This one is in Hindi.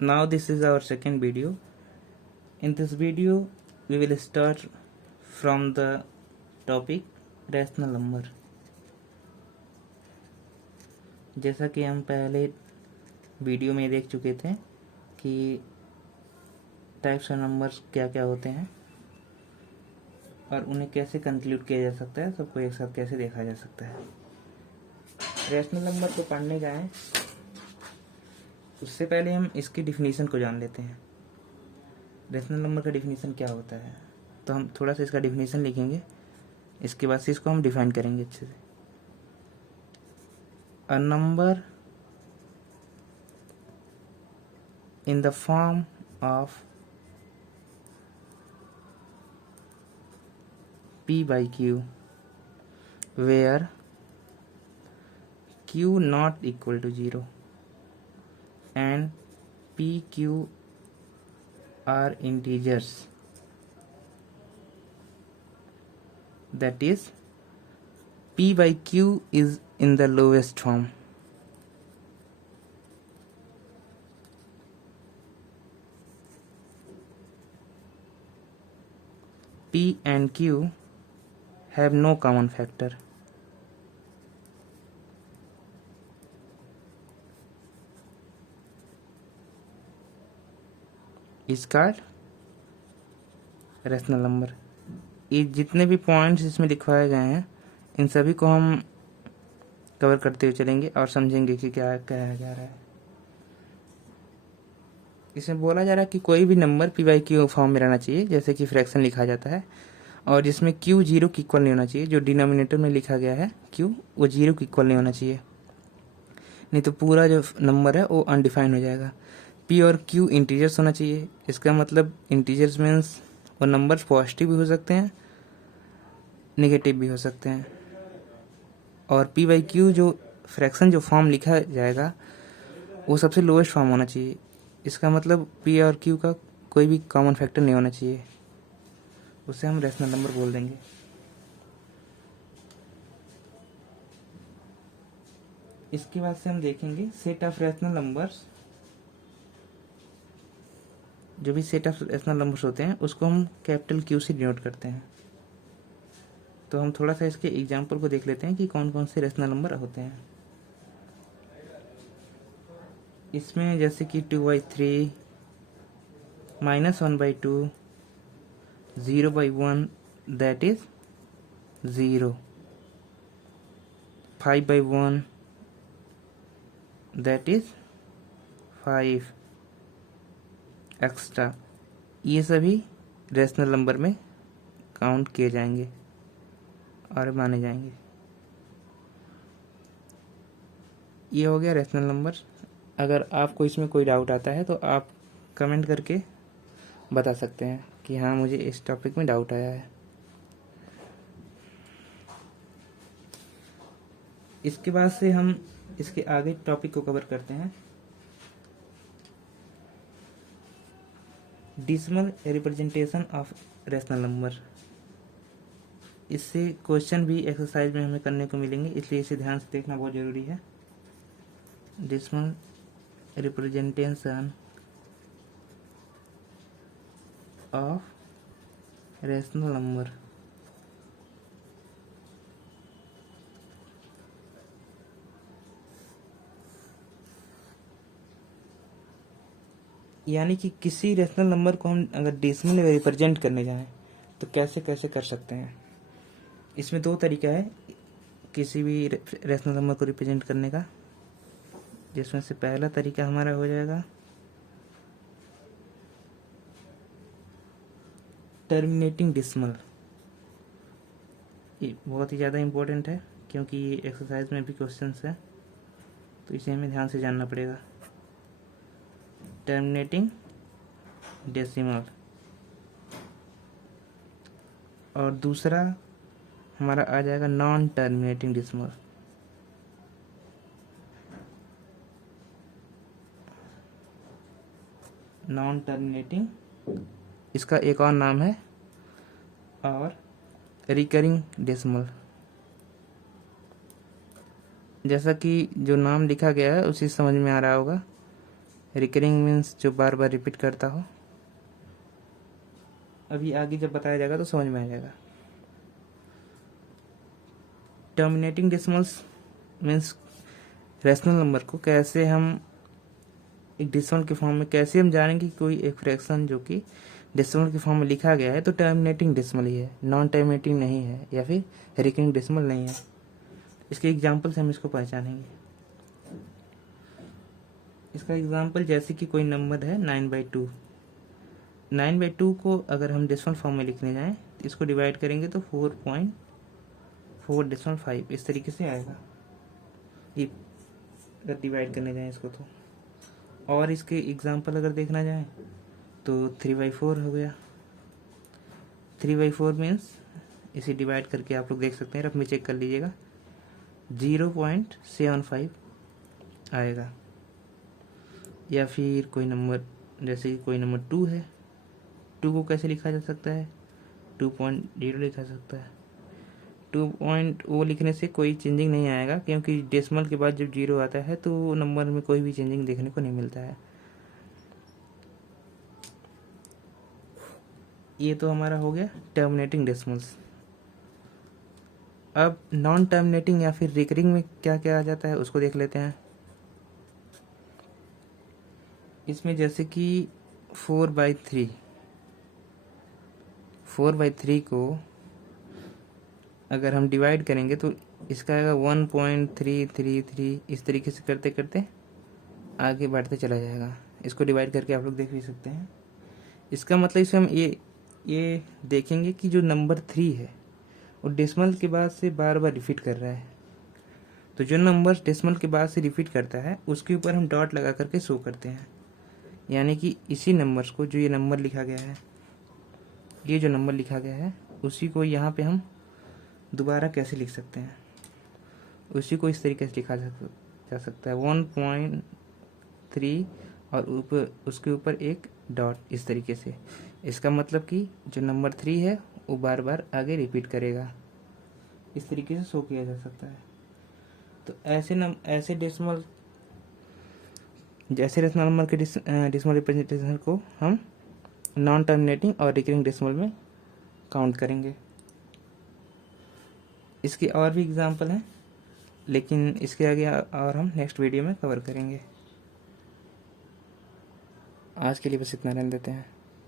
Now this is our second video. In this video we will start from the topic rational number. जैसा कि हम पहले वीडियो में देख चुके थे कि टाइप्स ऑफ नंबर्स क्या क्या होते हैं और उन्हें कैसे कंक्लूड किया जा सकता है, सबको एक साथ कैसे देखा जा सकता है। रैशनल नंबर को पढ़ने जाएं उससे पहले हम इसकी डिफिनीशन को जान लेते हैं। रैशनल नंबर का डिफिनीशन क्या होता है, तो हम थोड़ा सा इसका डिफिनीशन लिखेंगे, इसके बाद से इसको हम डिफाइन करेंगे अच्छे से। A number in the form of P by Q where Q not equal to 0 and P, Q are integers, that is P by Q is in the lowest form. P and Q have no common factor. इसका रैशनल नंबर। ये जितने भी पॉइंट्स इसमें लिखवाए गए हैं इन सभी को हम कवर करते हुए चलेंगे और समझेंगे कि क्या कहा जा रहा है। इसमें बोला जा रहा है कि कोई भी number P by Q form में रहना चाहिए, जैसे कि फ्रैक्शन लिखा जाता है, और जिसमें क्यू जीरो की इक्वल नहीं होना चाहिए। जो डिनोमिनेटर में लिखा गया है क्यू, वो जीरो की इक्वल नहीं होना चाहिए, नहीं तो पूरा जो नंबर है वो अनडिफाइंड हो जाएगा। पी और क्यू इंटीजर्स होना चाहिए। इसका मतलब इंटीजर्स मीन्स वो नंबर्स पॉजिटिव भी हो सकते हैं, नेगेटिव भी हो सकते हैं। और पी बाई क्यू जो फ्रैक्शन जो फॉर्म लिखा जाएगा वो सबसे लोएस्ट फॉर्म होना चाहिए। इसका मतलब पी और क्यू का कोई भी कॉमन फैक्टर नहीं होना चाहिए, उसे हम रैशनल नंबर बोल देंगे। इसके बाद से हम देखेंगे सेट ऑफ रैशनल नंबर्स। जो भी सेट ऑफ रैशनल नंबर्स होते हैं उसको हम कैपिटल क्यू से डिनोट करते हैं। तो हम थोड़ा सा इसके एग्जांपल को देख लेते हैं कि कौन कौन से रैशनल नंबर होते हैं। इसमें जैसे कि 2/3, -1/2, 0/1 that is 0, 5/1 that is 5 extra, ये सभी रैशनल नंबर में काउंट किए जाएंगे और माने जाएंगे। ये हो गया रैशनल नंबर। अगर आपको इसमें कोई डाउट आता है तो आप कमेंट करके बता सकते हैं कि हाँ मुझे इस टॉपिक में डाउट आया है। इसके बाद से हम इसके आगे टॉपिक को कवर करते हैं। Decimal representation of rational number. इससे क्वेश्चन भी एक्सरसाइज में हमें करने को मिलेंगे, इसलिए इसे ध्यान से देखना बहुत ज़रूरी है। Decimal representation of rational number. यानी कि किसी रैशनल नंबर को हम अगर डेसिमल में रिप्रेजेंट करने जाएं तो कैसे कैसे कर सकते हैं। इसमें दो तरीका है किसी भी रैशनल नंबर को रिप्रेजेंट करने का, जिसमें से पहला तरीका हमारा हो जाएगा टर्मिनेटिंग डेसिमल। ये बहुत ही ज़्यादा इम्पोर्टेंट है क्योंकि ये एक्सरसाइज में भी क्वेश्चंस है, तो इसे हमें ध्यान से जानना पड़ेगा। Terminating decimal. और दूसरा हमारा आ जाएगा non terminating decimal. Non terminating, इसका एक और नाम है और रिकरिंग डेसिमल। जैसा कि जो नाम लिखा गया है उसी समझ में आ रहा होगा रिकरिंग मीन्स जो बार बार रिपीट करता हो। अभी आगे जब बताया जाएगा तो समझ में आ जाएगा। Terminating decimals means rational number को कैसे हम एक डेसिमल के फॉर्म में कैसे हम जानेंगे कि कोई एक फ्रैक्शन जो कि डेसिमल के फॉर्म में लिखा गया है तो टर्मिनेटिंग डेसिमल ही है, नॉन टर्मिनेटिंग नहीं है या फिर रिकरिंग डेसिमल नहीं है। इसके एग्जाम्पल से हम इसको पहचानेंगे। इसका एग्जाम्पल जैसे कि कोई नंबर है 9/2। 9/2 को अगर हम डेसिमल फॉर्म में लिखने जाएं तो इसको डिवाइड करेंगे तो 4.4.5 इस तरीके से आएगा ये, अगर डिवाइड करने जाएं इसको तो। और इसके एग्जाम्पल अगर देखना जाए तो 3/4 हो गया। 3/4 मीन्स इसे डिवाइड करके आप लोग देख सकते हैं, रफ में चेक कर लीजिएगा, 0.75 आएगा। या फिर कोई नंबर जैसे कि कोई नंबर 2 है, 2 को कैसे लिखा जा सकता है, 2.0 लिखा जा सकता है। 2.0 लिखने से कोई चेंजिंग नहीं आएगा क्योंकि डेसिमल के बाद जब 0 आता है तो नंबर में कोई भी चेंजिंग देखने को नहीं मिलता है। ये तो हमारा हो गया टर्मिनेटिंग डेसिमल्स। अब नॉन टर्मिनेटिंग या फिर रिकरिंग में क्या क्या आ जाता है उसको देख लेते हैं। इसमें जैसे कि 4/3 को अगर हम डिवाइड करेंगे तो इसका आएगा 1.333 इस तरीके से करते करते आगे बढ़ते चला जाएगा। इसको डिवाइड करके आप लोग देख भी सकते हैं। इसका मतलब इसमें हम ये देखेंगे कि जो नंबर 3 है वो डेसिमल के बाद से बार बार रिपीट कर रहा है। तो जो नंबर डेसिमल के बाद से रिपीट करता है उसके ऊपर हम डॉट लगा करके शो करते हैं। यानी कि इसी नंबर्स को, जो ये नंबर लिखा गया है, ये जो नंबर लिखा गया है उसी को यहाँ पे हम दोबारा कैसे लिख सकते हैं, उसी को इस तरीके से लिखा जा सकता है 1.3 और ऊपर उसके ऊपर एक डॉट इस तरीके से। इसका मतलब कि जो नंबर 3 है वो बार बार आगे रिपीट करेगा। इस तरीके से शो किया जा सकता है। तो ऐसे डेसिमल जैसे रेशनल नंबर के डेसिमल रिप्रेजेंटेशन को हम नॉन टर्मिनेटिंग और रिकरिंग डेसिमल में काउंट करेंगे। इसके और भी एग्जांपल हैं लेकिन इसके आगे और हम नेक्स्ट वीडियो में कवर करेंगे। आज के लिए बस इतना रहने देते हैं।